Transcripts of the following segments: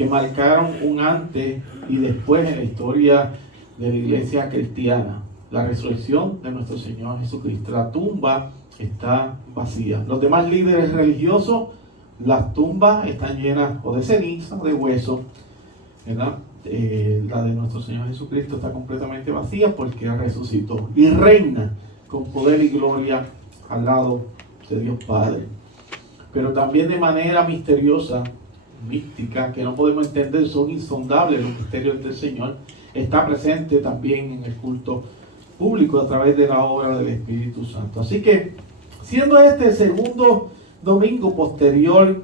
que marcaron un antes y después en la historia de la iglesia cristiana. La resurrección de nuestro Señor Jesucristo. La tumba está vacía. Los demás líderes religiosos, las tumbas están llenas o de ceniza o de hueso, ¿verdad? La de nuestro Señor Jesucristo está completamente vacía porque resucitó y reina con poder y gloria al lado de Dios Padre. Pero también de manera misteriosa, mística, que no podemos entender, son insondables los misterios del Señor, está presente también en el culto público a través de la obra del Espíritu Santo. Así que, siendo este el segundo domingo posterior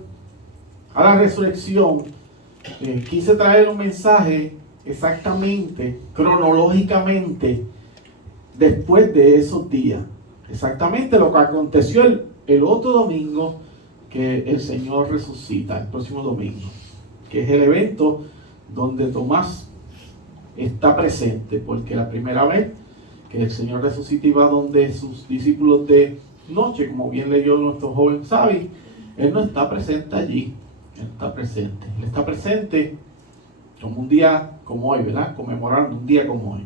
a la resurrección, quise traer un mensaje exactamente, cronológicamente, después de esos días. Exactamente lo que aconteció el otro domingo que el Señor resucita, el próximo domingo, que es el evento donde Tomás está presente, porque la primera vez que el Señor resucita y va donde sus discípulos de noche, como bien leyó nuestro joven Xavi, Él no está presente allí, Él está presente como un día como hoy, ¿verdad? Conmemorando un día como hoy.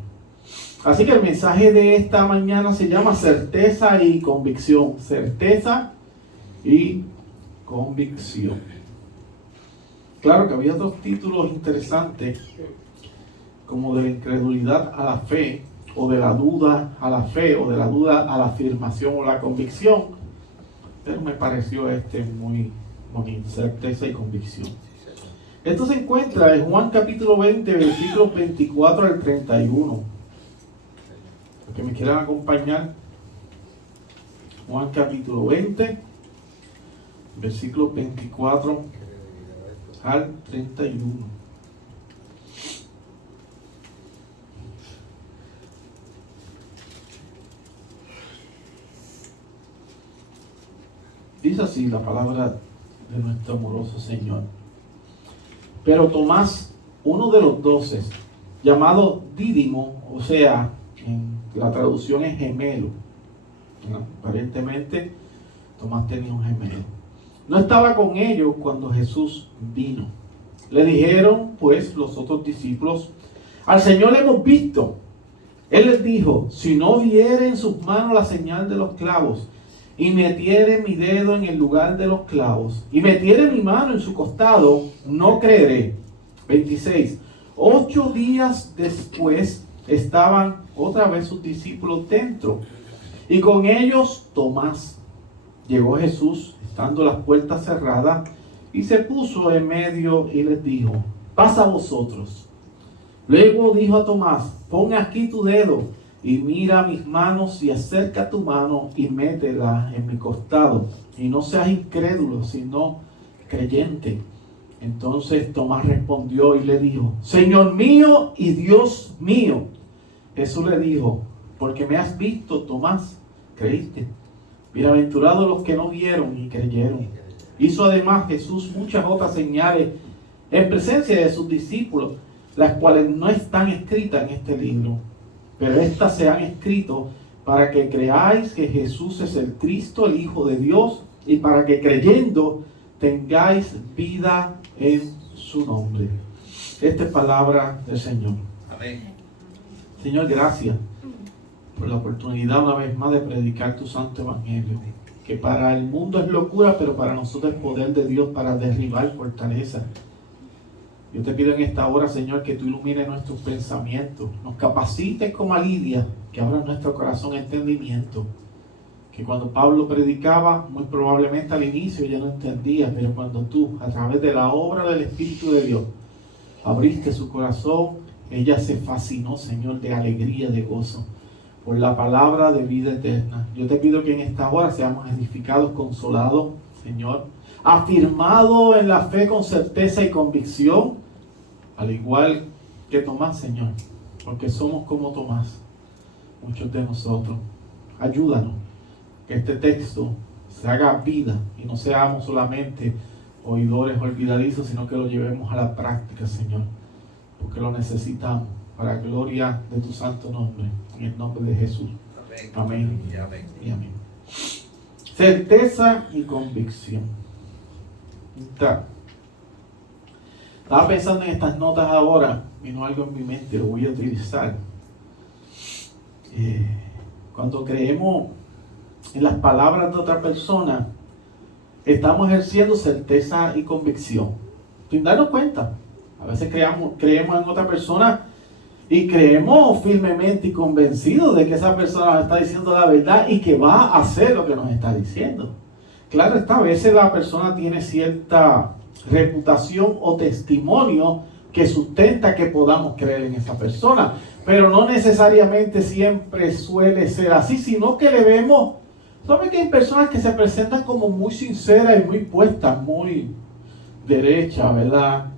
Así que el mensaje de esta mañana se llama certeza y convicción. Certeza y convicción. Claro que había dos títulos interesantes, como de la incredulidad a la fe, o de la duda a la fe, o de la duda a la afirmación o la convicción, pero me pareció muy bonito, certeza y convicción. Esto se encuentra en Juan capítulo 20, versículos 24 al 31. Los que me quieran acompañar, Juan capítulo 20, versículos 24 al 31. Dice así la palabra de nuestro amoroso Señor. Pero Tomás, uno de los 12, llamado Dídimo, o sea, en la traducción es gemelo, ¿no? Aparentemente Tomás tenía un gemelo. No estaba con ellos cuando Jesús vino. Le dijeron pues los otros discípulos: al Señor le hemos visto. Él les dijo: si no viere en sus manos la señal de los clavos, y metiere mi dedo en el lugar de los clavos, y metiere mi mano en su costado, no creeré. 26. 8 días después estaban otra vez sus discípulos dentro, y con ellos Tomás. Llegó Jesús, estando las puertas cerradas, y se puso en medio y les dijo: pasa a vosotros. Luego dijo a Tomás: pon aquí tu dedo y mira mis manos, y acerca tu mano y métela en mi costado, y no seas incrédulo, sino creyente. Entonces Tomás respondió y le dijo: Señor mío y Dios mío. Jesús le dijo: porque me has visto, Tomás, creíste. Bienaventurados los que no vieron y creyeron. Hizo además Jesús muchas otras señales en presencia de sus discípulos, las cuales no están escritas en este libro, pero estas se han escrito para que creáis que Jesús es el Cristo, el Hijo de Dios, y para que creyendo tengáis vida en su nombre. Esta es palabra del Señor. Amén. Señor, gracias por la oportunidad una vez más de predicar tu santo evangelio, que para el mundo es locura, pero para nosotros es poder de Dios para derribar fortaleza. Yo te pido en esta hora, Señor, que tú ilumines nuestros pensamientos, nos capacites como a Lidia, que abra nuestro corazón entendimiento. Que cuando Pablo predicaba, muy probablemente al inicio ya no entendía, pero cuando tú, a través de la obra del Espíritu de Dios, abriste su corazón, ella se fascinó, Señor, de alegría, de gozo, por la palabra de vida eterna. Yo te pido que en esta hora seamos edificados, consolados, Señor, afirmados en la fe con certeza y convicción, al igual que Tomás, Señor, porque somos como Tomás, muchos de nosotros. Ayúdanos, que este texto se haga vida y no seamos solamente oidores olvidadizos, sino que lo llevemos a la práctica, Señor, porque lo necesitamos para la gloria de tu santo nombre, en el nombre de Jesús. Amén. Amén. Y amén. Certeza y convicción. Estaba pensando en estas notas ahora, vino algo en mi mente, lo voy a utilizar. Cuando creemos en las palabras de otra persona, estamos ejerciendo certeza y convicción, sin darnos cuenta. A veces creemos en otra persona y creemos firmemente y convencidos de que esa persona nos está diciendo la verdad y que va a hacer lo que nos está diciendo. Claro está, a veces la persona tiene cierta reputación o testimonio que sustenta que podamos creer en esa persona, pero no necesariamente siempre suele ser así, sino que le vemos. ¿Sabe que hay personas que se presentan como muy sinceras y muy puestas, muy derechas, ¿verdad?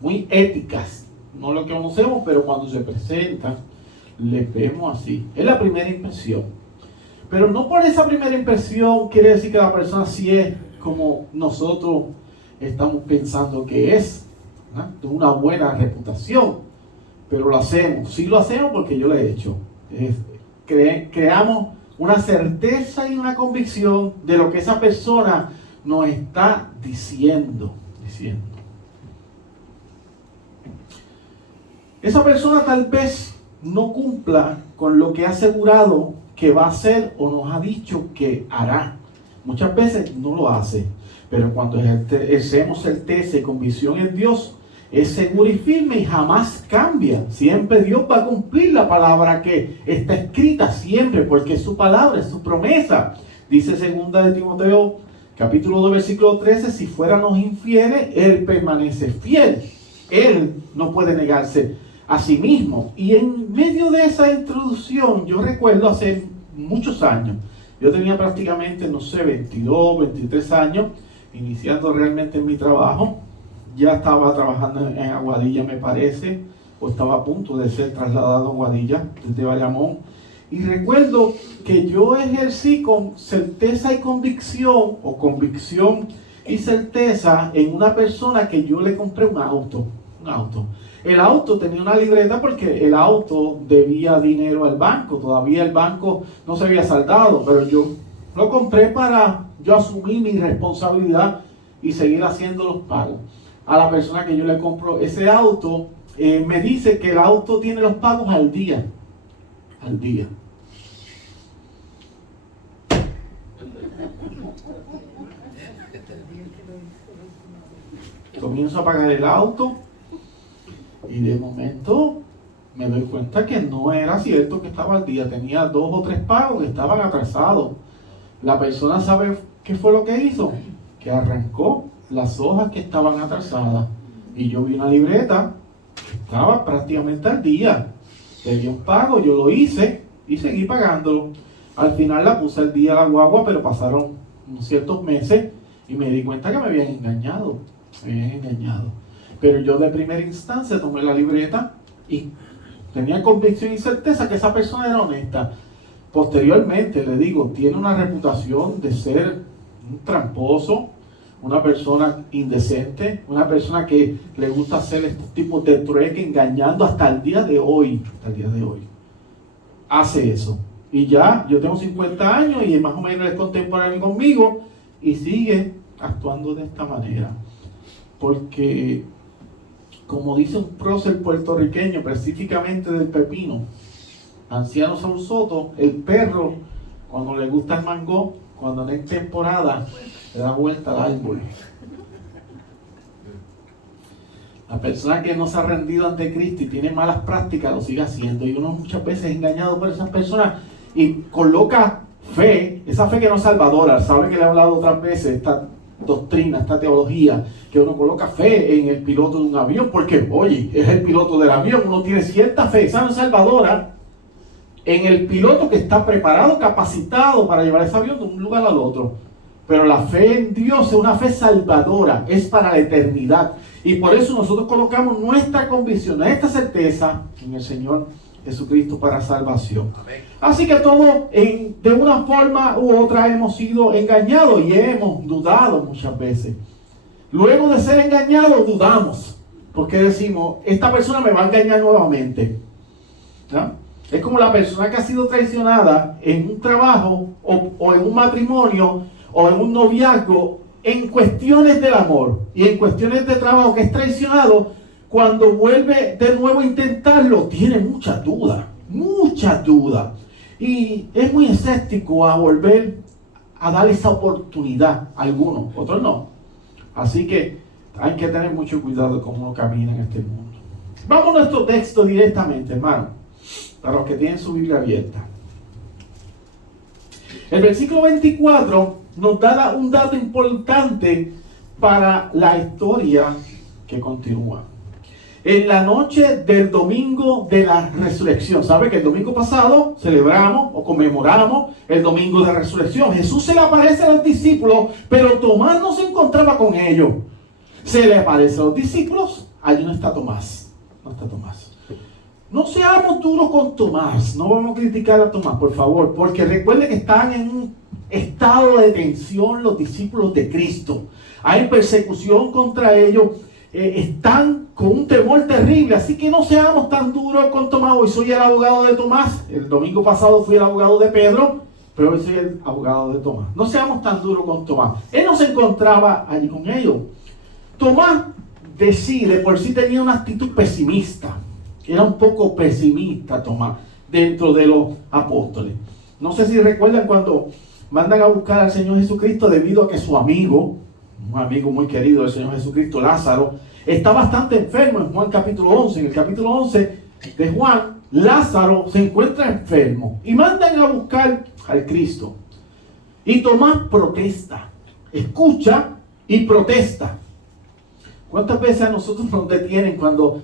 Muy éticas, no lo que conocemos, pero cuando se presentan, les vemos así. Es la primera impresión. Pero no por esa primera impresión quiere decir que la persona sí es como nosotros estamos pensando que es, ¿no? De una buena reputación. Pero lo hacemos, sí lo hacemos porque yo lo he hecho. Creamos una certeza y una convicción de lo que esa persona nos está diciendo. Esa persona tal vez no cumpla con lo que ha asegurado que va a hacer o nos ha dicho que hará. Muchas veces no lo hace, pero cuando ejercemos certeza y convicción en Dios, es seguro y firme y jamás cambia. Siempre Dios va a cumplir la palabra que está escrita, siempre, porque es su palabra, es su promesa. Dice 2 de Timoteo, capítulo 2, versículo 13, si fuéramos infieles, Él permanece fiel. Él no puede negarse a sí mismo. Y en medio de esa introducción, yo recuerdo hace muchos años, yo tenía prácticamente, 22, 23 años, iniciando realmente en mi trabajo. Ya estaba trabajando en Aguadilla, me parece, o estaba a punto de ser trasladado a Aguadilla, desde Bayamón. Y recuerdo que yo ejercí con certeza y convicción, o convicción y certeza, en una persona que yo le compré un auto. El auto tenía una libreta porque el auto debía dinero al banco. Todavía el banco no se había saldado, pero yo lo compré para yo asumir mi responsabilidad y seguir haciendo los pagos. A la persona que yo le compro ese auto, me dice que el auto tiene los pagos al día. Comienzo a pagar el auto y de momento me doy cuenta que no era cierto que estaba al día. Tenía 2 o 3 pagos que estaban atrasados. La persona, ¿sabe qué fue lo que hizo? Que arrancó las hojas que estaban atrasadas y yo vi una libreta que estaba prácticamente al día. Le di un pago, yo lo hice y seguí pagándolo. Al final la puse al día la guagua, pero pasaron unos ciertos meses y me di cuenta que me habían engañado. Pero yo de primera instancia tomé la libreta y tenía convicción y certeza que esa persona era honesta. Posteriormente, le digo, tiene una reputación de ser un tramposo, una persona indecente, una persona que le gusta hacer estos tipos de trueque, engañando hasta el día de hoy. Hace eso. Y ya, yo tengo 50 años y más o menos es contemporáneo conmigo y sigue actuando de esta manera. Porque, como dice un prócer puertorriqueño, específicamente del pepino, Anciano Saúl Soto, el perro, cuando le gusta el mango, cuando no es temporada, le da vuelta al árbol. La persona que no se ha rendido ante Cristo y tiene malas prácticas lo sigue haciendo. Y uno muchas veces es engañado por esas personas y coloca fe, esa fe que no es salvadora. Sabe que le he hablado otras veces, esta doctrina, esta teología, que uno coloca fe en el piloto de un avión, porque, oye, es el piloto del avión, uno tiene cierta fe, esa no es salvadora, en el piloto que está preparado, capacitado para llevar ese avión de un lugar al otro. Pero la fe en Dios es una fe salvadora, es para la eternidad. Y por eso nosotros colocamos nuestra convicción, nuestra certeza en el Señor Jesucristo para salvación. Amén. Así que todos de una forma u otra hemos sido engañados y hemos dudado muchas veces. Luego de ser engañados, dudamos. Porque decimos, esta persona me va a engañar nuevamente. ¿No? Es como la persona que ha sido traicionada en un trabajo o en un matrimonio o en un noviazgo. en cuestiones del amor y en cuestiones de trabajo, que es traicionado, cuando vuelve de nuevo a intentarlo, tiene mucha duda. Y es muy escéptico a volver a dar esa oportunidad a algunos, otros no. Así que hay que tener mucho cuidado cómo uno camina en este mundo. Vamos a nuestro texto directamente, hermano, para los que tienen su Biblia abierta. El versículo 24 nos da un dato importante para la historia que continúa. En la noche del domingo de la resurrección, ¿sabe que el domingo pasado celebramos o conmemoramos el domingo de la resurrección? Jesús se le aparece a los discípulos, pero Tomás no se encontraba con ellos. Se le aparece a los discípulos, allí no está Tomás. No seamos duros con Tomás, no vamos a criticar a Tomás, por favor, porque recuerde que están en un estado de tensión los discípulos de Cristo. Hay persecución contra ellos, están con un temor terrible, así que no seamos tan duros con Tomás. Hoy soy el abogado de Tomás, el domingo pasado fui el abogado de Pedro, pero hoy soy el abogado de Tomás. No seamos tan duros con Tomás. Él no se encontraba allí con ellos. Tomás decide, por sí tenía una actitud pesimista. Era un poco pesimista Tomás dentro de los apóstoles. No sé si recuerdan cuando mandan a buscar al Señor Jesucristo debido a que su amigo, un amigo muy querido del Señor Jesucristo, Lázaro, está bastante enfermo. En Juan capítulo 11, en el capítulo 11 de Juan, Lázaro se encuentra enfermo y mandan a buscar al Cristo. Y Tomás protesta, escucha y protesta. ¿Cuántas veces a nosotros nos detienen cuando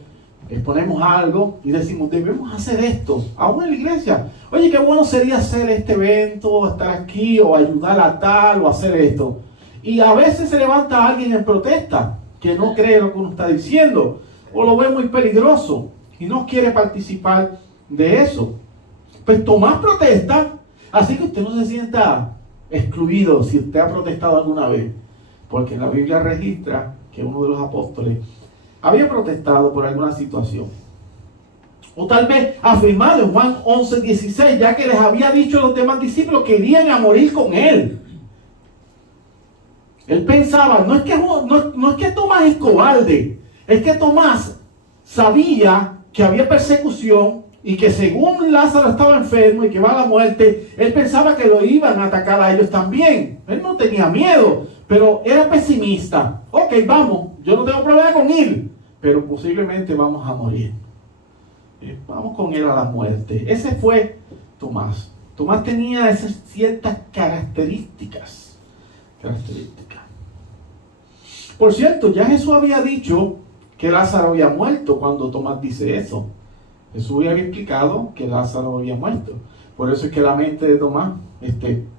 exponemos algo y decimos, debemos hacer esto, aún en la iglesia? Oye, qué bueno sería hacer este evento, estar aquí, o ayudar a tal, o hacer esto. Y a veces se levanta alguien en protesta, que no cree lo que uno está diciendo, o lo ve muy peligroso, y no quiere participar de eso. Pues Tomás protesta, así que usted no se sienta excluido si usted ha protestado alguna vez, porque la Biblia registra que uno de los apóstoles había protestado por alguna situación. O tal vez afirmado en Juan 11:16, ya que les había dicho a los demás discípulos que irían a morir con él. Él pensaba, no es que Tomás es cobarde, es que Tomás sabía que había persecución y que según Lázaro estaba enfermo y que va a la muerte, él pensaba que lo iban a atacar a ellos también. Él no tenía miedo, pero era pesimista. Ok, vamos, yo no tengo problema con ir, pero posiblemente vamos a morir. Vamos con él a la muerte. Ese fue Tomás. Tomás tenía esas ciertas características. Por cierto, ya Jesús había dicho que Lázaro había muerto cuando Tomás dice eso. Jesús había explicado que Lázaro había muerto. Por eso es que la mente de Tomás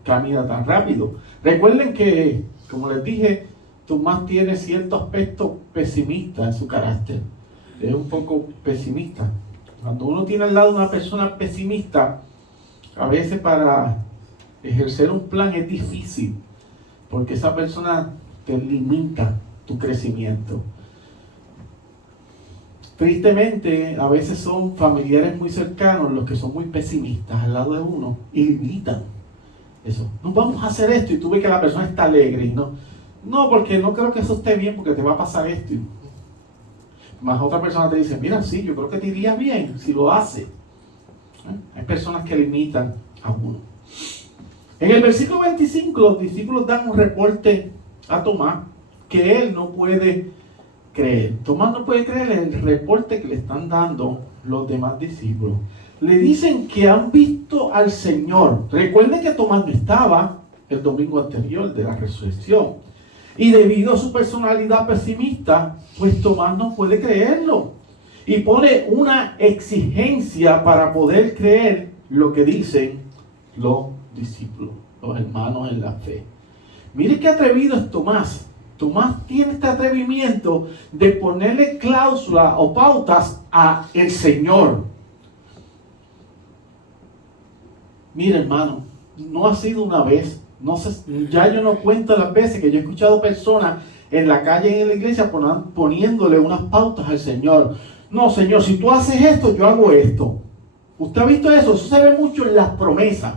camina tan rápido. Recuerden que, como les dije, Tomás tiene cierto aspecto pesimista en su carácter. Es un poco pesimista. Cuando uno tiene al lado una persona pesimista, a veces para ejercer un plan es difícil, porque esa persona te limita tu crecimiento. Tristemente, a veces son familiares muy cercanos los que son muy pesimistas al lado de uno y limitan eso. No vamos a hacer esto, y tú ves que la persona está alegre y no, porque no creo que eso esté bien, porque te va a pasar esto. Más otra persona te dice, mira, sí, yo creo que te iría bien si lo hace. Hay personas que limitan a uno. En el versículo 25, los discípulos dan un reporte a Tomás que él no puede creer. Tomás no puede creer el reporte que le están dando los demás discípulos. Le dicen que han visto al Señor. Recuerden que Tomás no estaba el domingo anterior de la resurrección. Y debido a su personalidad pesimista, pues Tomás no puede creerlo. Y pone una exigencia para poder creer lo que dicen los discípulos, los hermanos en la fe. Mire qué atrevido es Tomás. Tomás tiene este atrevimiento de ponerle cláusula o pautas a el Señor. Mire, hermano, no ha sido una vez. No sé, ya yo no cuento las veces que yo he escuchado personas en la calle y en la iglesia poniéndole unas pautas al Señor. No, Señor, si tú haces esto, yo hago esto. ¿Usted ha visto eso? Eso se ve mucho en las promesas.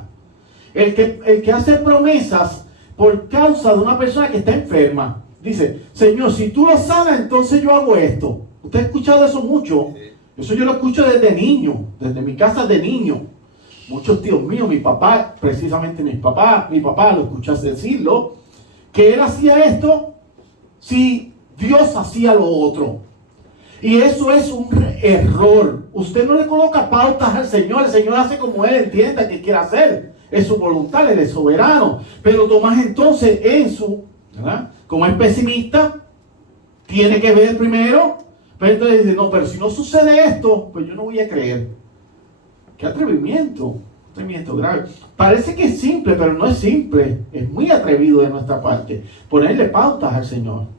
El que hace promesas por causa de una persona que está enferma. Dice, Señor, si tú lo sanas, entonces yo hago esto. ¿Usted ha escuchado eso mucho? Eso yo lo escucho desde niño, desde mi casa de niño. Muchos tíos míos, mi papá, precisamente mi papá lo escuché decirlo, que él hacía esto si Dios hacía lo otro. Y eso es un error. Usted no le coloca pautas al Señor. El Señor hace como Él entienda que quiere hacer. Es su voluntad, Él es soberano. Pero Tomás entonces ¿verdad? Como es pesimista, tiene que ver primero. Pero entonces dice, no, pero si no sucede esto, pues yo no voy a creer. ¡Qué atrevimiento! Atrevimiento grave. Parece que es simple, pero no es simple. Es muy atrevido de nuestra parte. Ponerle pautas al Señor.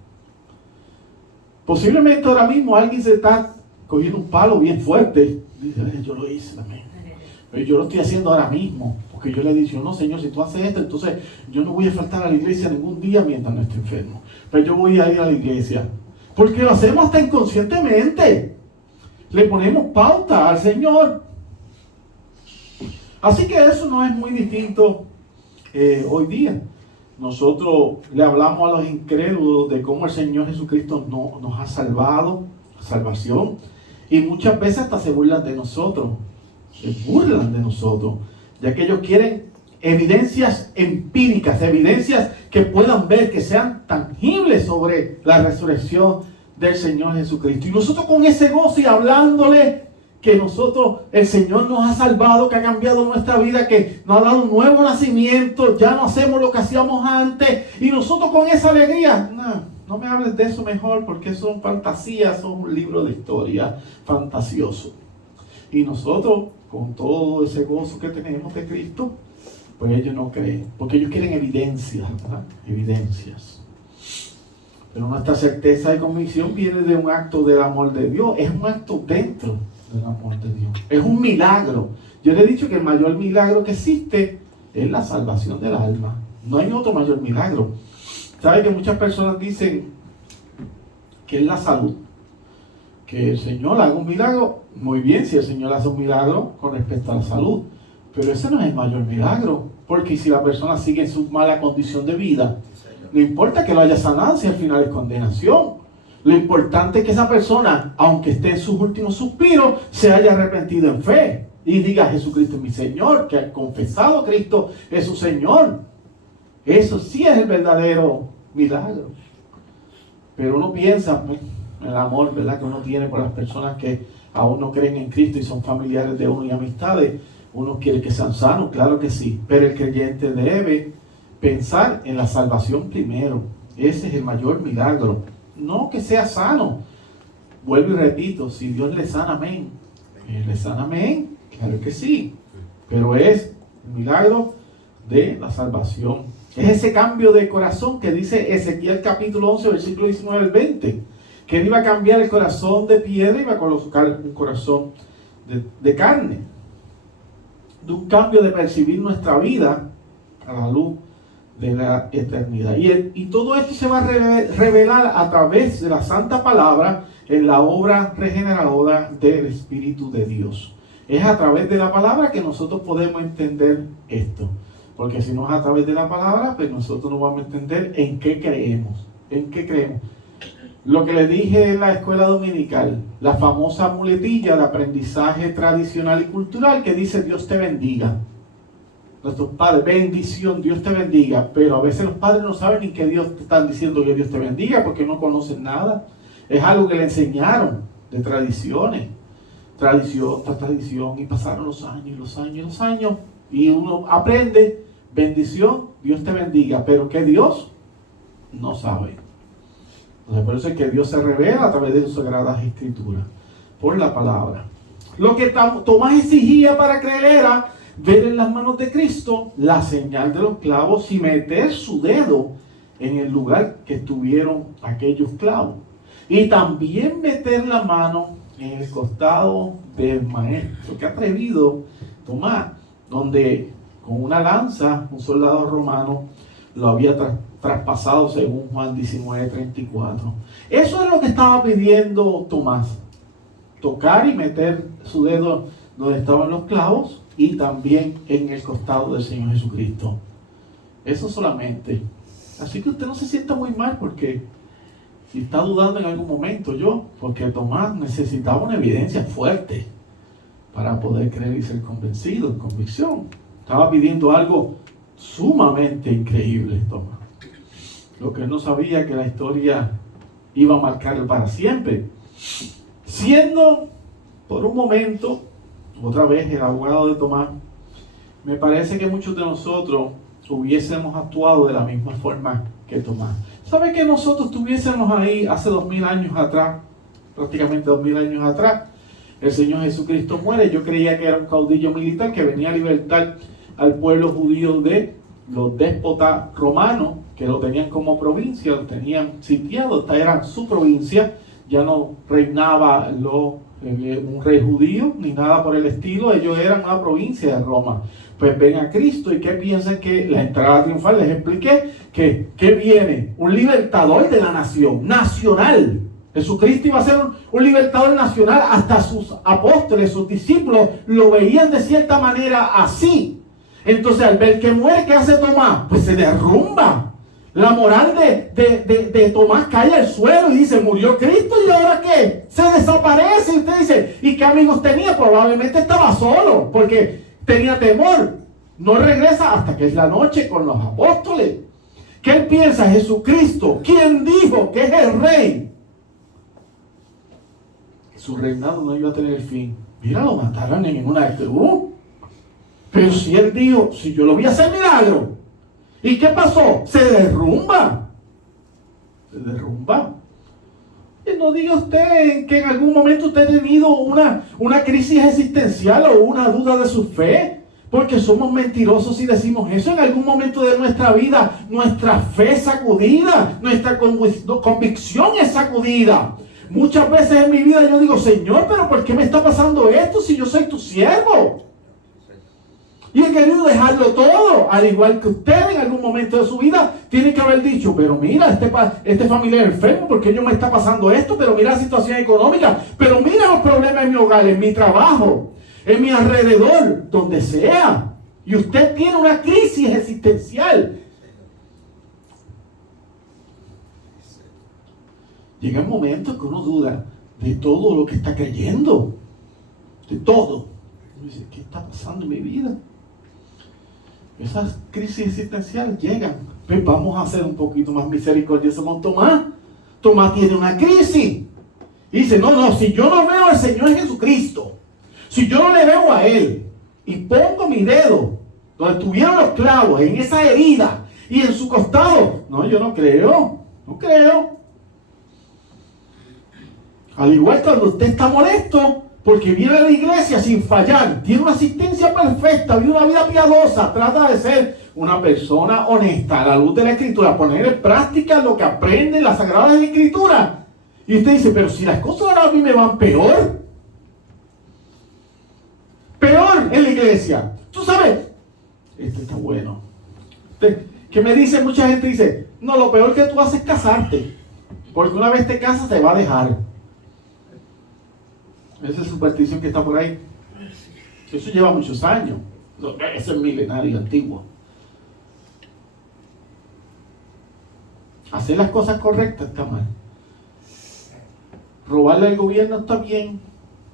Posiblemente ahora mismo alguien se está cogiendo un palo bien fuerte. Dice, yo lo hice también. Pero yo lo estoy haciendo ahora mismo. Porque yo le he dicho, no, Señor, si tú haces esto, entonces yo no voy a faltar a la iglesia ningún día mientras no esté enfermo. Pero yo voy a ir a la iglesia. Porque lo hacemos hasta inconscientemente. Le ponemos pauta al Señor. Así que eso no es muy distinto hoy día. Nosotros le hablamos a los incrédulos de cómo el Señor Jesucristo nos ha salvado, salvación, y muchas veces hasta se burlan de nosotros, ya que ellos quieren evidencias empíricas, evidencias que puedan ver, que sean tangibles sobre la resurrección del Señor Jesucristo. Y nosotros con ese gozo y hablándole que el Señor nos ha salvado, que ha cambiado nuestra vida, que nos ha dado un nuevo nacimiento, ya no hacemos lo que hacíamos antes, y nosotros con esa alegría, no me hables de eso mejor, porque son fantasías, son un libro de historia fantasioso. Y nosotros, con todo ese gozo que tenemos de Cristo, pues ellos no creen, porque ellos quieren evidencias, ¿verdad? Evidencias. Pero nuestra certeza y convicción viene de un acto del amor de Dios, es un acto dentro del amor de Dios. Es un milagro. Yo le he dicho que el mayor milagro que existe es la salvación del alma. No hay otro mayor milagro. ¿Sabe que muchas personas dicen que es la salud? Que el Señor haga un milagro. Muy bien, si el Señor hace un milagro con respecto a la salud. Pero ese no es el mayor milagro. Porque si la persona sigue en su mala condición de vida, no importa que lo haya sanado, si al final es condenación. Lo importante es que esa persona, aunque esté en sus últimos suspiros, se haya arrepentido en fe y diga, Jesucristo es mi Señor, que ha confesado a Cristo es su Señor. Eso sí es el verdadero milagro. Pero uno piensa en el amor, ¿verdad?, que uno tiene por las personas que aún no creen en Cristo y son familiares de uno y amistades. Uno quiere que sean sanos, claro que sí, pero el creyente debe pensar en la salvación primero. Ese es el mayor milagro. No que sea sano. Vuelvo y repito, si Dios le sana, amén. Le sana, amén. Claro que sí. Pero es el milagro de la salvación. Es ese cambio de corazón que dice Ezequiel capítulo 11, versículo 19 al 20. Que él iba a cambiar el corazón de piedra y iba a colocar un corazón de carne. De un cambio de percibir nuestra vida a la luz de la eternidad. Y todo esto se va a revelar a través de la santa palabra en la obra regeneradora del Espíritu de Dios. Es a través de la palabra que nosotros podemos entender esto. Porque si no es a través de la palabra, pues nosotros no vamos a entender en qué creemos. ¿En qué creemos? Lo que le dije en la escuela dominical, la famosa muletilla de aprendizaje tradicional y cultural que dice Dios te bendiga. Nuestros padres, bendición, Dios te bendiga. Pero a veces los padres no saben ni que Dios te están diciendo que Dios te bendiga porque no conocen nada. Es algo que le enseñaron de tradiciones. Tradición tras tradición. Y pasaron los años. Y uno aprende, bendición, Dios te bendiga. Pero que Dios no sabe. Entonces, por eso es que Dios se revela a través de sus sagradas escrituras. Por la palabra. Lo que Tomás exigía para creer era ver en las manos de Cristo la señal de los clavos y meter su dedo en el lugar que estuvieron aquellos clavos. Y también meter la mano en el costado del maestro. Qué atrevido Tomás, donde con una lanza un soldado romano lo había traspasado según Juan 19:34. Eso es lo que estaba pidiendo Tomás. Tocar y meter su dedo donde estaban los clavos y también en el costado del Señor Jesucristo. Eso solamente. Así que usted no se sienta muy mal porque si está dudando en algún momento, porque Tomás necesitaba una evidencia fuerte para poder creer y ser convencido, en convicción. Estaba pidiendo algo sumamente increíble, Tomás. Lo que él no sabía que la historia iba a marcarlo para siempre. Siendo por un momento, otra vez el abogado de Tomás, me parece que muchos de nosotros hubiésemos actuado de la misma forma que Tomás. ¿Sabe que nosotros estuviésemos ahí hace 2000 años atrás, prácticamente 2000 años atrás? El Señor Jesucristo muere. Yo creía que era un caudillo militar que venía a libertar al pueblo judío de los déspotas romanos, que lo tenían como provincia, lo tenían sitiado. Esta era su provincia, ya no reinaba un rey judío ni nada por el estilo. Ellos eran una provincia de Roma. Pues ven a Cristo y ¿qué piensan? Que la entrada triunfal, les expliqué que viene un libertador de la nación, nacional. Jesucristo iba a ser un libertador nacional. Hasta sus apóstoles, sus discípulos lo veían de cierta manera así. Entonces al ver que muere, ¿qué hace Tomás? Pues se derrumba. La moral de Tomás cae al suelo y dice, murió Cristo y ahora ¿qué? Se desaparece. Y usted dice, ¿y qué amigos tenía? Probablemente estaba solo porque tenía temor. No regresa hasta que es la noche con los apóstoles. ¿Qué él piensa? Jesucristo, quien dijo que es el rey, su reinado no iba a tener fin. Mira, lo mataron en una cruz. Pero si él dijo, si yo lo voy a hacer milagro. ¿Y qué pasó? Se derrumba. Se derrumba. Y no diga usted que en algún momento usted ha tenido una crisis existencial o una duda de su fe. Porque somos mentirosos si decimos eso. En algún momento de nuestra vida, nuestra fe es sacudida. Nuestra convicción es sacudida. Muchas veces en mi vida yo digo, Señor, pero ¿por qué me está pasando esto si yo soy tu siervo? Y he querido dejarlo todo, al igual que usted en algún momento de su vida tiene que haber dicho, pero mira, este familiar enfermo, ¿por qué yo me está pasando esto? Pero mira la situación económica, pero mira los problemas en mi hogar, en mi trabajo, en mi alrededor, donde sea. Y usted tiene una crisis existencial. Llega un momento que uno duda de todo lo que está creyendo, de todo. Uno dice, ¿qué está pasando en mi vida? Esas crisis existenciales llegan. Pues vamos a ser un poquito más misericordiosos con Tomás. Tomás tiene una crisis. Y dice, no, si yo no veo al Señor Jesucristo, si yo no le veo a Él, y pongo mi dedo donde estuvieron los clavos, en esa herida, y en su costado, no, yo no creo. Al igual que cuando usted está molesto, porque viene a la iglesia sin fallar, tiene una asistencia perfecta, vive una vida piadosa, trata de ser una persona honesta a la luz de la Escritura, poner en práctica lo que aprende en las Sagradas Escrituras. Y usted dice, pero si las cosas ahora a mí me van peor en la iglesia. Tú sabes, esto está bueno. Que me dice, mucha gente dice, no, lo peor que tú haces es casarte, porque una vez te casas te va a dejar. Esa es superstición que está por ahí. Eso lleva muchos años. Eso es milenario, antiguo. Hacer las cosas correctas está mal. Robarle al gobierno está bien,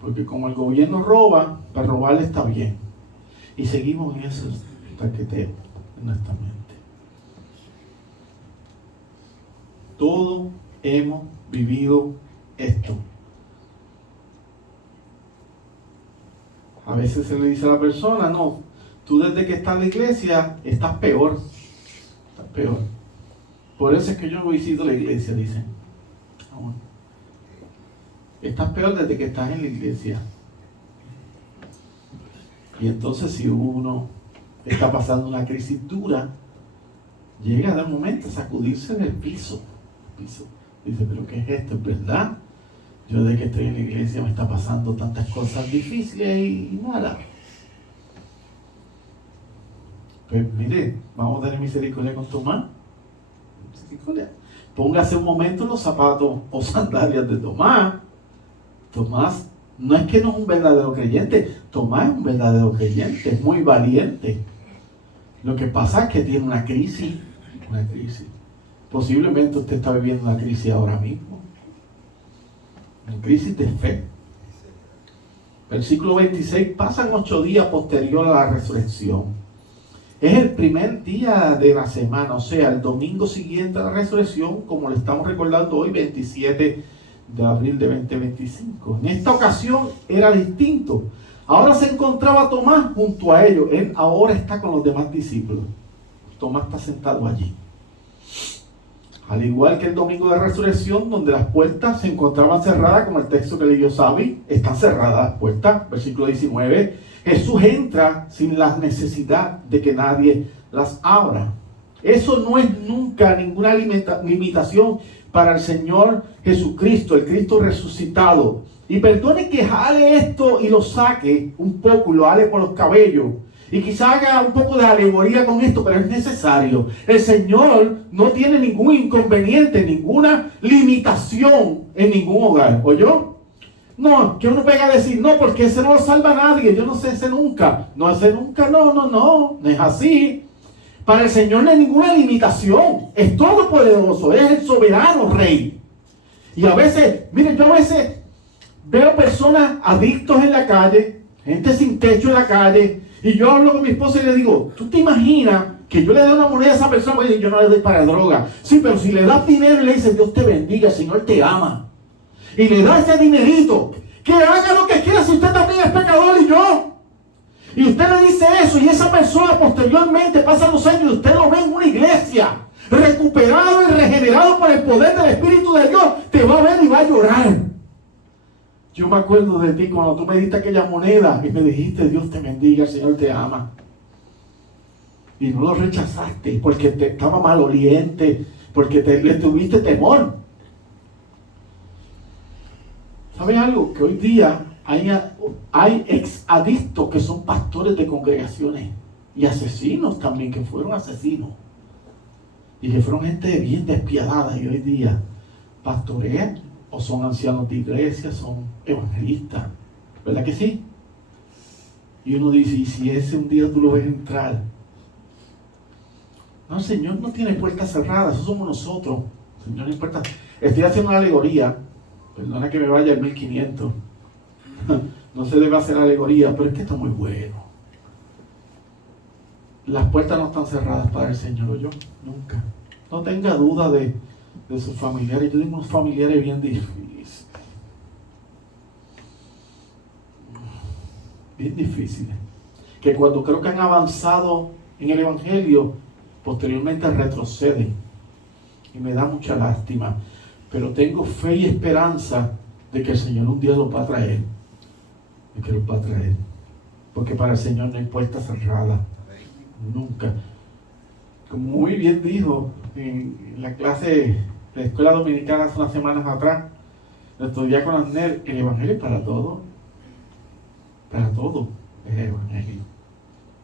porque como el gobierno roba, para robarle está bien. Y seguimos en esos taqueteos en nuestra mente. Todos hemos vivido esto. A veces se le dice a la persona, no, tú desde que estás en la iglesia estás peor. Estás peor. Por eso es que yo no visito la iglesia, dicen. Estás peor desde que estás en la iglesia. Y entonces si uno está pasando una crisis dura, llega de un momento a sacudirse del piso. Dice, pero ¿qué es esto? ¿Es verdad? Yo desde que estoy en la iglesia me está pasando tantas cosas difíciles y nada. Pues mire, vamos a tener misericordia con Tomás. Misericordia. Póngase un momento en los zapatos o sandalias de Tomás. Tomás no es que no es un verdadero creyente. Tomás es un verdadero creyente, es muy valiente. Lo que pasa es que tiene una crisis. Posiblemente usted está viviendo una crisis ahora mismo. Una crisis de fe. Versículo 26. Pasan 8 días posterior a la resurrección. Es el primer día de la semana, o sea, el domingo siguiente a la resurrección, como le estamos recordando hoy, 27 de abril de 2025. En esta ocasión era distinto. Ahora se encontraba Tomás junto a ellos. Él ahora está con los demás discípulos. Tomás está sentado allí. Al igual que el domingo de resurrección, donde las puertas se encontraban cerradas, como el texto que leyó Sabi, están cerradas las puertas, versículo 19. Jesús entra sin la necesidad de que nadie las abra. Eso no es nunca ninguna limitación para el Señor Jesucristo, el Cristo resucitado. Y perdone que jale esto y lo saque un poco y lo jale por los cabellos. Y quizá haga un poco de alegoría con esto, pero es necesario. El Señor no tiene ningún inconveniente, ninguna limitación en ningún hogar. ¿Oyó? No, que uno pega a decir, no, porque ese no lo salva a nadie. Yo no sé ese nunca. No, ese nunca, no es así. Para el Señor no hay ninguna limitación. Es todopoderoso, es el soberano rey. Y a veces, miren, yo a veces veo personas adictos en la calle, gente sin techo en la calle. Y yo hablo con mi esposa y le digo, ¿tú te imaginas que yo le doy una moneda a esa persona? Oye, yo no le doy para droga. Sí, pero si le das dinero y le dices, Dios te bendiga, el Señor te ama. Y le da ese dinerito, que haga lo que quiera si usted también es pecador y yo. Y usted le dice eso y esa persona posteriormente pasa los años y usted lo ve en una iglesia, recuperado y regenerado por el poder del Espíritu de Dios, te va a ver y va a llorar. Yo me acuerdo de ti cuando tú me diste aquella moneda y me dijiste, Dios te bendiga, el Señor te ama. Y no lo rechazaste porque te estaba maloliente, porque le tuviste temor. ¿Sabe algo? Que hoy día hay exadictos que son pastores de congregaciones y asesinos también, que fueron asesinos. Y que fueron gente bien despiadada y hoy día pastorean. O son ancianos de iglesia, son evangelistas. ¿Verdad que sí? Y uno dice, ¿y si ese un día tú lo ves entrar? No, el Señor no tiene puertas cerradas, eso somos nosotros. El Señor no importa. Estoy haciendo una alegoría. Perdona que me vaya el 1500. No se debe hacer alegoría, pero es que está muy bueno. Las puertas no están cerradas para el Señor, ¿o yo? Nunca. No tenga duda de sus familiares. Yo tengo unos familiares bien difíciles. Bien difíciles. Que cuando creo que han avanzado en el Evangelio, posteriormente retroceden. Y me da mucha lástima. Pero tengo fe y esperanza de que el Señor un día los va a traer. De que los va a traer. Porque para el Señor no hay puerta cerrada. Nunca. Como muy bien dijo en la clase de la escuela dominicana hace unas semanas atrás, nuestro diácono Asner, el Evangelio es para todos. Para todos es el Evangelio.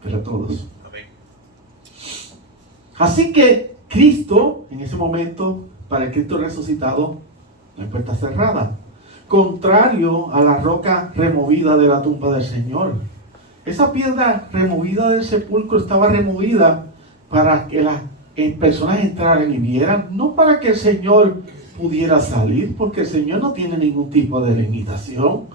Para todos. Así que Cristo, en ese momento, para el Cristo resucitado, no hay puerta cerrada. Contrario a la roca removida de la tumba del Señor. Esa piedra removida del sepulcro estaba removida para que las personas entraran y vieran, no para que el Señor pudiera salir, porque el Señor no tiene ningún tipo de limitación.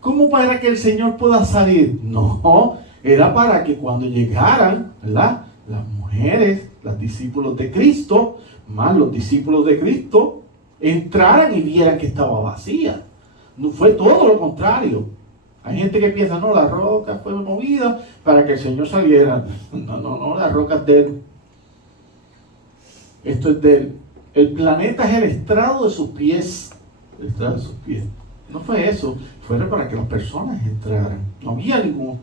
¿Cómo para que el Señor pueda salir? No, era para que cuando llegaran, ¿verdad?, las mujeres, los discípulos de Cristo, más los discípulos de Cristo, entraran y vieran que estaba vacía. No fue todo lo contrario. Hay gente que piensa, no, la roca fue movida para que el Señor saliera. No, la roca es de Él. Esto es de Él. El planeta es el estrado de sus pies. El estrado de sus pies. No fue eso. Fue para que las personas entraran. No había ningún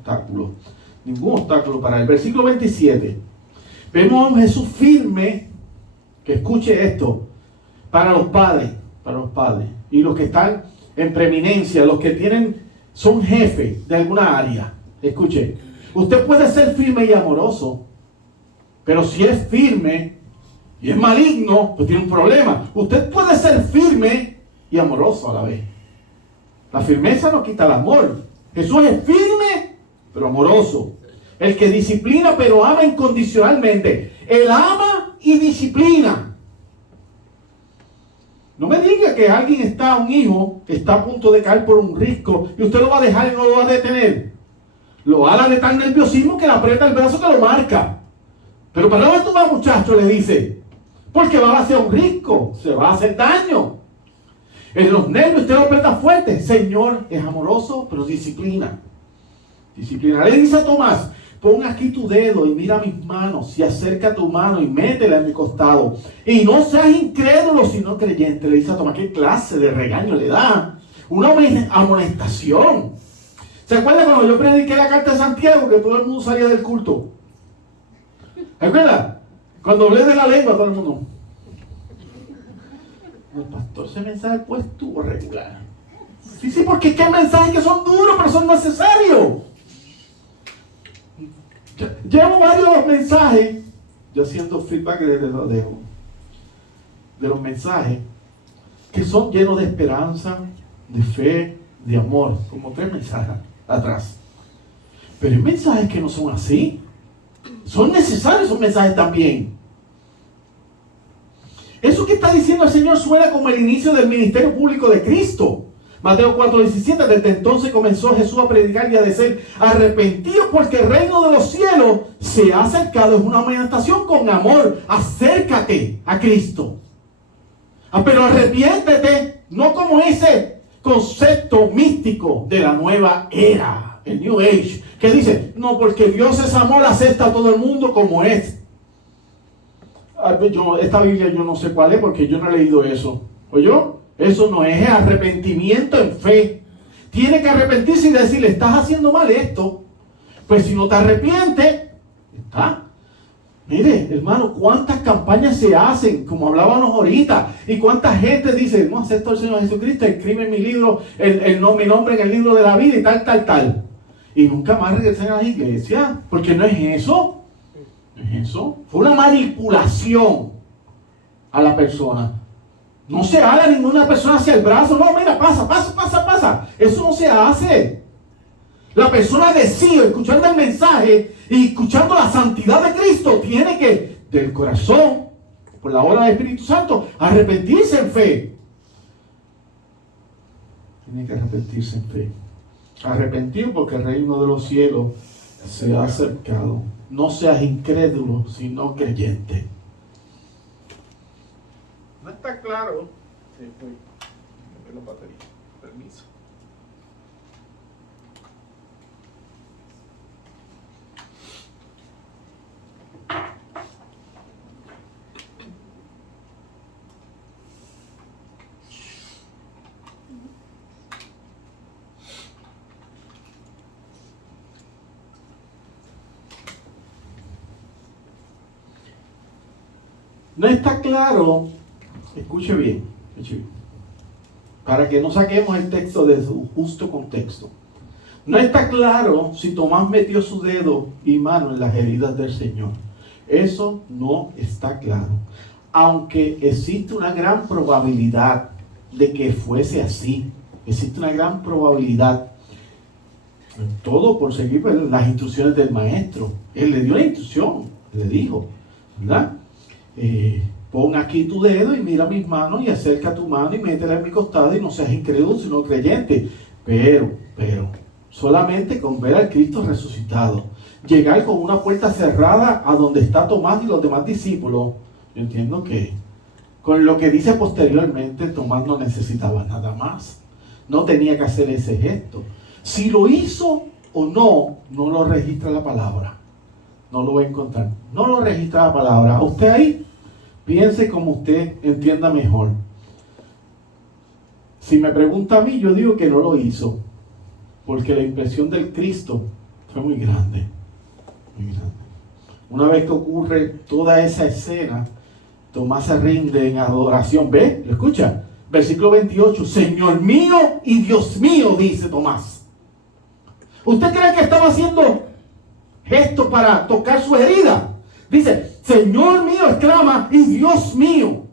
obstáculo para Él. Versículo 27. Vemos a un Jesús firme, que escuche esto, para los padres. Y los que están en preeminencia, los que son jefes de alguna área. Escuche, usted puede ser firme y amoroso, pero si es firme y es maligno, pues tiene un problema. Usted puede ser firme y amoroso a la vez. La firmeza no quita el amor. Jesús es firme, pero amoroso. El que disciplina, pero ama incondicionalmente. Él ama y disciplina. No me diga que alguien está, un hijo, está a punto de caer por un risco y usted lo va a dejar y no lo va a detener. Lo hará de tal nerviosismo que le aprieta el brazo que lo marca. Pero ¿para dónde tú vas, muchacho? Le dice. Porque va hacia un risco, se va a hacer daño. En los nervios usted lo aprieta fuerte. Señor es amoroso, pero disciplina. Disciplina. Le dice a Tomás, pon aquí tu dedo y mira mis manos y acerca tu mano y métela en mi costado. Y no seas incrédulo, sino creyente. Le dice a Tomás, ¿qué clase de regaño le da? Una amonestación. ¿Se acuerda cuando yo prediqué la carta de Santiago que todo el mundo salía del culto? ¿Se acuerda? Cuando hablé de la lengua, todo el mundo. El pastor, ese mensaje pues estuvo regular. Sí, porque es que hay mensajes que son duros, pero son necesarios. Llevo varios mensajes, yo haciendo feedback de los mensajes que son llenos de esperanza, de fe, de amor, como 3 mensajes atrás. Pero hay mensajes que no son así. Son necesarios esos mensajes también. Eso que está diciendo el Señor suena como el inicio del ministerio público de Cristo. Mateo 4:17, desde entonces comenzó Jesús a predicar y a decir, arrepentidos porque el reino de los cielos se ha acercado. Es una amonestación con amor. Acércate a Cristo. Pero arrepiéntete, no como ese concepto místico de la nueva era, el New Age, que dice, no, porque Dios es amor, acepta a todo el mundo como es. Esta Biblia yo no sé cuál es porque yo no he leído eso. ¿Oyó? Eso no es arrepentimiento en fe. Tiene que arrepentirse y decirle, estás haciendo mal esto. Pues si no te arrepientes, está. Mire, hermano, cuántas campañas se hacen, como hablábamos ahorita, y cuánta gente dice, no acepto al Señor Jesucristo, escribe mi libro, mi nombre en el libro de la vida y tal. Y nunca más regresan a la iglesia, porque no es eso. No es eso. Fue una manipulación a la persona. No se haga ninguna persona hacia el brazo. No, mira, pasa. Eso no se hace. La persona decide, escuchando el mensaje y escuchando la santidad de Cristo, tiene que, del corazón, por la obra del Espíritu Santo, arrepentirse en fe. Tiene que arrepentirse en fe. Arrepentido porque el reino de los cielos se ha acercado. No seas incrédulo, sino creyente. ¿No está claro? Sí, voy a ver la batería. Permiso. No está claro, escuche bien, para que no saquemos el texto de su justo contexto. No está claro si Tomás metió su dedo y mano en las heridas del Señor. Eso no está claro. Aunque existe una gran probabilidad de que fuese así. Existe una gran probabilidad. Todo por seguir las instrucciones del maestro. Él le dio la instrucción, le dijo, ¿verdad? Pon aquí tu dedo y mira mis manos y acerca tu mano y métela en mi costado y no seas incrédulo sino creyente. Pero, solamente con ver al Cristo resucitado, llegar con una puerta cerrada a donde está Tomás y los demás discípulos, yo entiendo que con lo que dice posteriormente, Tomás no necesitaba nada más. No tenía que hacer ese gesto. Si lo hizo o no, no lo registra la palabra. No lo va a encontrar. No lo registra la palabra. Usted ahí piense como usted entienda mejor. Si me pregunta a mí, yo digo que no lo hizo. Porque la impresión del Cristo fue muy grande. Muy grande. Una vez que ocurre toda esa escena, Tomás se rinde en adoración. ¿Ve? ¿Lo escucha? Versículo 28. Señor mío y Dios mío, dice Tomás. ¿Usted cree que estaba haciendo gestos para tocar su herida? Dice, Señor mío, exclama, y Dios mío.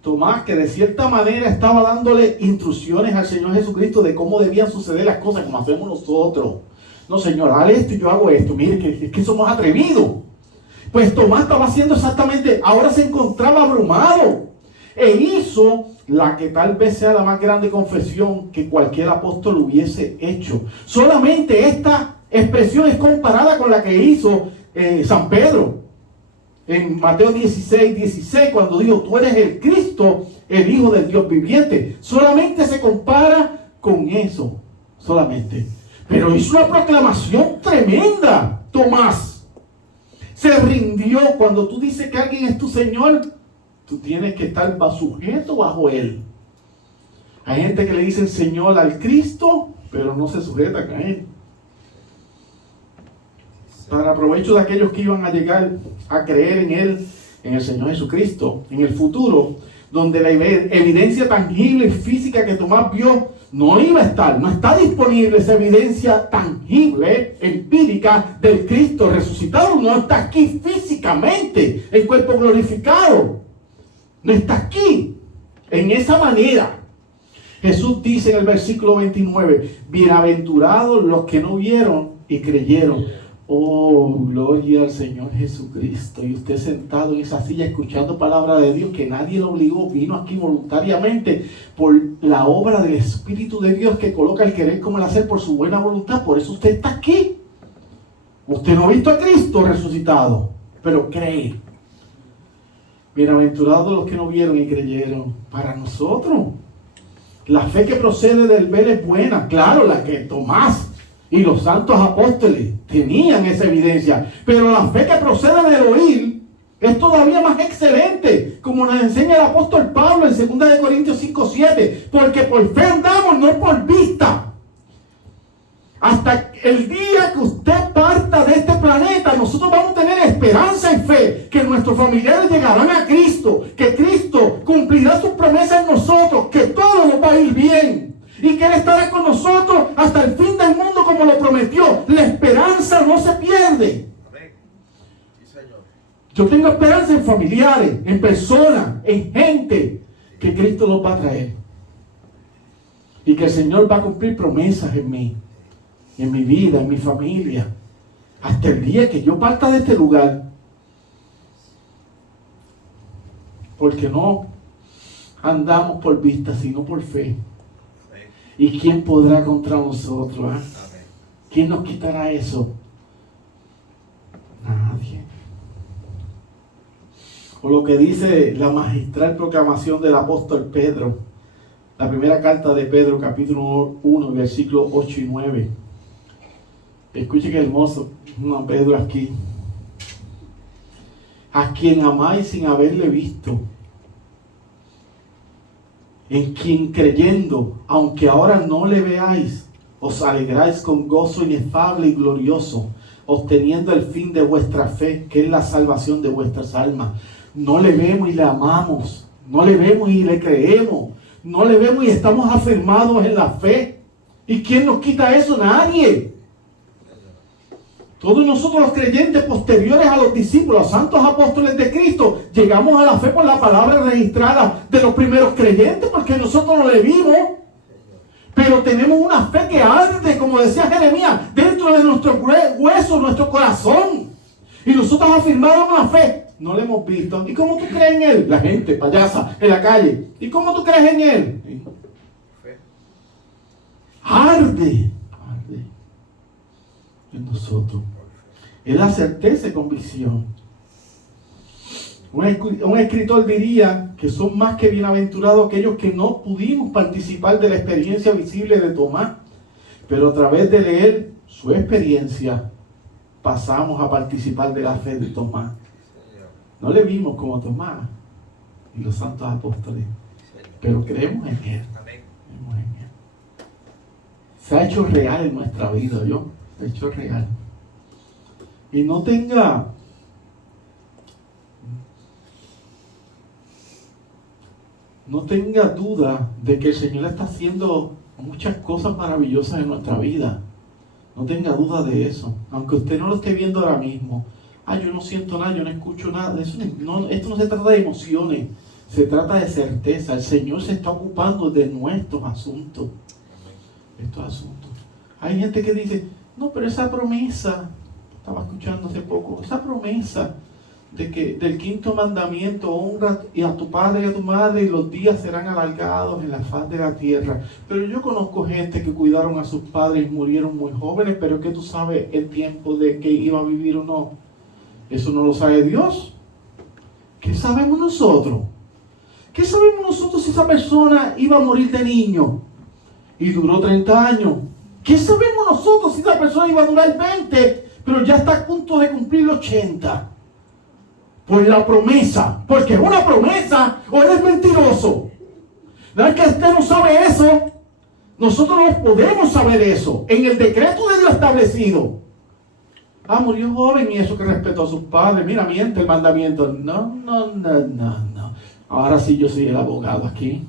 Tomás, que de cierta manera estaba dándole instrucciones al Señor Jesucristo de cómo debían suceder las cosas como hacemos nosotros. No, Señor, haz esto y yo hago esto. Mire, que somos atrevidos. Pues Tomás estaba haciendo exactamente, ahora se encontraba abrumado. e hizo la que tal vez sea la más grande confesión que cualquier apóstol hubiese hecho. Solamente esta expresión es comparada con la que hizo San Pedro en Mateo 16, cuando dijo: tú eres el Cristo, el Hijo del Dios viviente. Solamente se compara con eso, solamente. Pero hizo una proclamación tremenda, Tomás. Se rindió. Cuando tú dices que alguien es tu Señor, tú tienes que estar sujeto bajo Él. Hay gente que le dicen Señor al Cristo, pero no se sujetan a Él. Para provecho de aquellos que iban a llegar a creer en Él, en el Señor Jesucristo, en el futuro, donde la evidencia tangible y física que Tomás vio no iba a estar, no está disponible esa evidencia tangible, empírica del Cristo resucitado, no está aquí físicamente, en cuerpo glorificado, no está aquí, en esa manera. Jesús dice en el versículo 29, bienaventurados los que no vieron y creyeron. Oh, gloria al Señor Jesucristo. Y usted sentado en esa silla escuchando palabra de Dios, que nadie lo obligó, vino aquí voluntariamente por la obra del Espíritu de Dios que coloca el querer como el hacer por su buena voluntad. Por eso usted está aquí. Usted no ha visto a Cristo resucitado, pero cree. Bienaventurados los que no vieron y creyeron. Para nosotros, la fe que procede del ver es buena. Claro, la que Tomás y los santos apóstoles tenían esa evidencia, pero la fe que procede del oír es todavía más excelente, como nos enseña el apóstol Pablo en 2 Corintios 5:7, porque por fe andamos, no por vista. Hasta el día que usted parta de este planeta, nosotros vamos a tener esperanza y fe que nuestros familiares llegarán a Cristo, que Cristo cumplirá sus promesas en nosotros, que todo nos va a ir bien y que Él estará con nosotros hasta el fin del mundo como lo prometió. La esperanza no se pierde. Amén. Sí, Señor. Yo tengo esperanza en familiares, en personas, en gente que Cristo los va a traer. Y que el Señor va a cumplir promesas en mí, en mi vida, en mi familia, hasta el día que yo parta de este lugar. Porque no andamos por vista, sino por fe. ¿Y quién podrá contra nosotros? ¿Eh? ¿Quién nos quitará eso? Nadie. O lo que dice la magistral proclamación del apóstol Pedro, la primera carta de Pedro, capítulo 1, versículos 8 y 9. Escuchen qué hermoso, Pedro aquí. A quien amáis sin haberle visto, en quien creyendo, aunque ahora no le veáis, os alegráis con gozo inefable y glorioso, obteniendo el fin de vuestra fe, que es la salvación de vuestras almas. No le vemos y le amamos, no le vemos y le creemos, no le vemos y estamos afirmados en la fe. ¿Y quién nos quita eso? Nadie. Todos nosotros los creyentes posteriores a los discípulos, los santos apóstoles de Cristo, llegamos a la fe por la palabra registrada de los primeros creyentes, porque nosotros no le vimos, pero tenemos una fe que arde, como decía Jeremías, dentro de nuestro hueso, nuestro corazón. Y nosotros afirmamos una fe, no le hemos visto. ¿Y cómo tú crees en Él? La gente payasa en la calle. ¿Y cómo tú crees en Él? Arde en nosotros. Es la certeza y convicción. Un escritor diría que son más que bienaventurados aquellos que no pudimos participar de la experiencia visible de Tomás, pero a través de leer su experiencia pasamos a participar de la fe de Tomás. No le vimos como Tomás y los santos apóstoles, pero creemos en Él. Creemos en Él. Se ha hecho real en nuestra vida, ¿yo? Se ha hecho real. Y no tenga duda de que el Señor está haciendo muchas cosas maravillosas en nuestra vida. No tenga duda de eso. Aunque usted no lo esté viendo ahora mismo. Yo no siento nada, yo no escucho nada. Esto no se trata de emociones. Se trata de certeza. El Señor se está ocupando de nuestros asuntos. Estos asuntos. Hay gente que dice, no, pero esa promesa, estaba escuchando hace poco, esa promesa del quinto mandamiento: honra a tu padre y a tu madre, y los días serán alargados en la faz de la tierra. Pero yo conozco gente que cuidaron a sus padres y murieron muy jóvenes, pero es que tú sabes el tiempo de que iba a vivir o no. Eso no lo sabe Dios. ¿Qué sabemos nosotros? ¿Qué sabemos nosotros si esa persona iba a morir de niño y duró 30 años? ¿Qué sabemos nosotros si esa persona iba a durar 20, pero ya está a punto de cumplir 80? Por la promesa. Porque es una promesa, o eres mentiroso. No es que usted no sabe eso. Nosotros no podemos saber eso. En el decreto de Dios establecido. Murió joven y eso que respetó a sus padres. Mira, miente el mandamiento. No. Ahora sí yo soy el abogado aquí.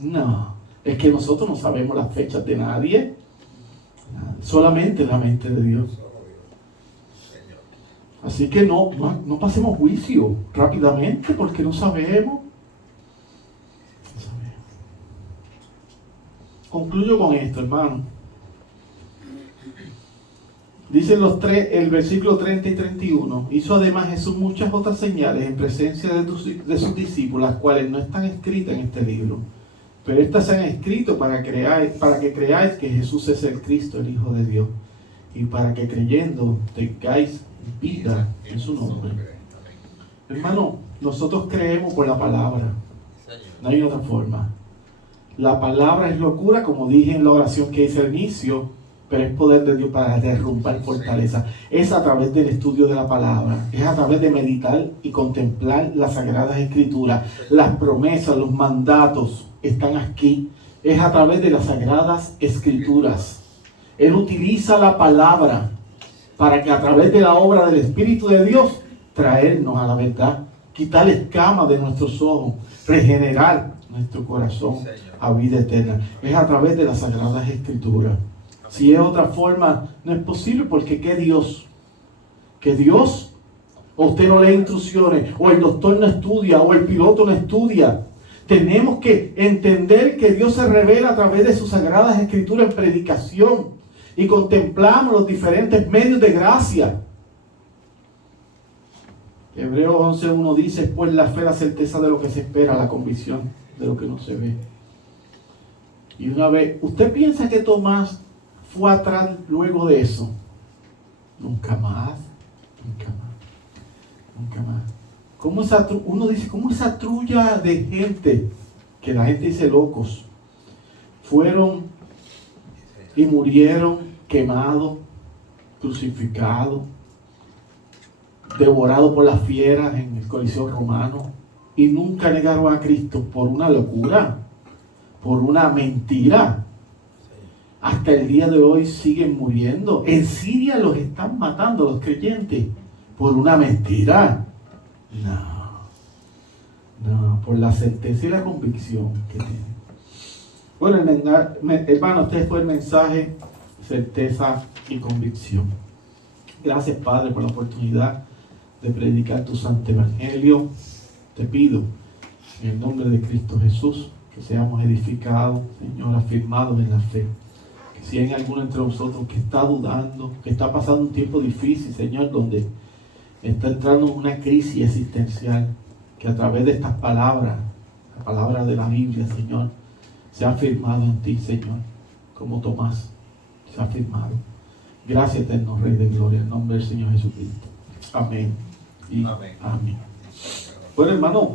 No. Es que nosotros no sabemos las fechas de nadie. Solamente la mente de Dios. Así que no pasemos juicio rápidamente porque no sabemos. Concluyo con esto, hermano. Dicen el versículo 30 y 31. Hizo además Jesús muchas otras señales en presencia de sus discípulos, las cuales no están escritas en este libro. Pero estas se han escrito para que creáis que Jesús es el Cristo, el Hijo de Dios. Y para que creyendo tengáis vida en su nombre. Hermano, nosotros creemos por la palabra. No hay otra forma. La palabra es locura, como dije en la oración que hice al inicio, pero es poder de Dios para derrumbar fortaleza. Es a través del estudio de la palabra, es a través de meditar y contemplar las sagradas escrituras. Las promesas, los mandatos están aquí. Es a través de las sagradas escrituras. Él utiliza la palabra para que a través de la obra del Espíritu de Dios traernos a la verdad, quitar escamas de nuestros ojos, regenerar nuestro corazón a vida eterna. Es a través de las sagradas escrituras. Si es otra forma, no es posible, porque ¿qué Dios? ¿Qué Dios? O usted no lee instrucciones, o el doctor no estudia, o el piloto no estudia. Tenemos que entender que Dios se revela a través de sus sagradas escrituras en predicación. Y contemplamos los diferentes medios de gracia. Hebreos 11:1 dice: pues la fe, la certeza de lo que se espera, la convicción de lo que no se ve. Y una vez, ¿usted piensa que Tomás fue atrás luego de eso? Nunca más. Uno dice, ¿cómo esa trulla de gente, que la gente dice locos, fueron y murieron quemados, crucificados, devorados por las fieras en el Coliseo romano, y nunca negaron a Cristo por una locura, por una mentira? Hasta el día de hoy siguen muriendo. En Siria los están matando los creyentes por una mentira. No, por la certeza y la convicción que tienen. Bueno, hermano, este fue el mensaje: certeza y convicción. Gracias, Padre, por la oportunidad de predicar tu santo evangelio. Te pido, en el nombre de Cristo Jesús, que seamos edificados, Señor, afirmados en la fe. Que si hay alguno entre nosotros que está dudando, que está pasando un tiempo difícil, Señor, donde está entrando en una crisis existencial, que a través de estas palabras, la palabra de la Biblia, Señor, se ha afirmado en ti, Señor, como Tomás se ha afirmado. Gracias, eterno Rey de Gloria, en nombre del Señor Jesucristo. Amén. Y amén. Bueno, hermano,